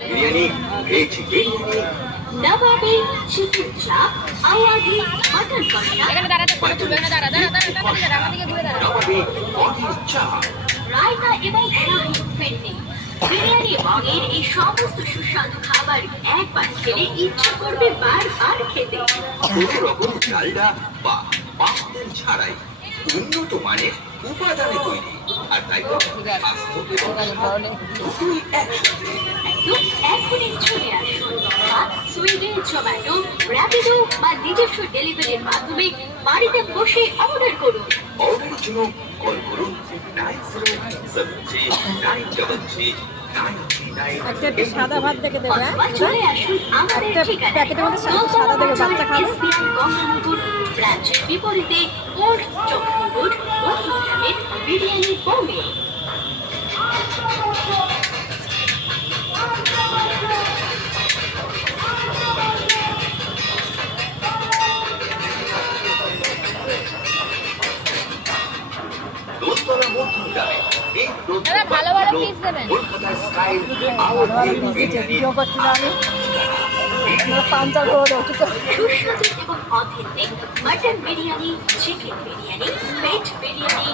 Biryani, veg biryani, নবাবী chicken চাপ, আওয়াজি mutton কষা, নবাবী পনির চাপ, রায়তা এবং শাহী ফিরনি। বিরিয়ানি এবং এই সমস্ত সুস্বাদু খাবার একবার খেলে ইচ্ছা করবে বারবার খেতে। কোনো রকম ডালডা বা পাস্তেল ছাড়াই উন্নত মানের উপাদানে তৈরি, আর তাই তো স্বাস্থ্য এবং স্বাদ দুটোই একসাথে। একদম এখনই চলে আসুন সুইগি, জোম্যাটো, র্যাপিডো বা নিজস্ব ডেলিভারির মাধ্যমে বাড়িতে বসে অর্ডার করুন। অর্ডারের জন্য কল করুন 9073393399। একটা সাদা ভাত দেখে দেবে, অথবা চলে আসুন আমাদের একটা ঠিকানায়। প্যাকেটের মধ্যে সাদা দেবে, বাচ্চা খাবে। SBI গঙ্গানগর ব্রাঞ্চের বিপরীতে ওল্ড চক্র রোড, বন্ধুগ্রামের বিরিয়ানি বোম্বে। দোতলা মধ্যমগ্রামে এই দাদা, ভালো ভালো পিস দেবেন। কলকাতার স্টাইল ভালো ভালো পিস দিচ্ছে, ভিডিও করছিলাম আমি, পাঞ্চার করে দেবো, ঠিক আছে? সুস্বাদু এবং authentic mutton biryani, chicken biryani, veg biryani,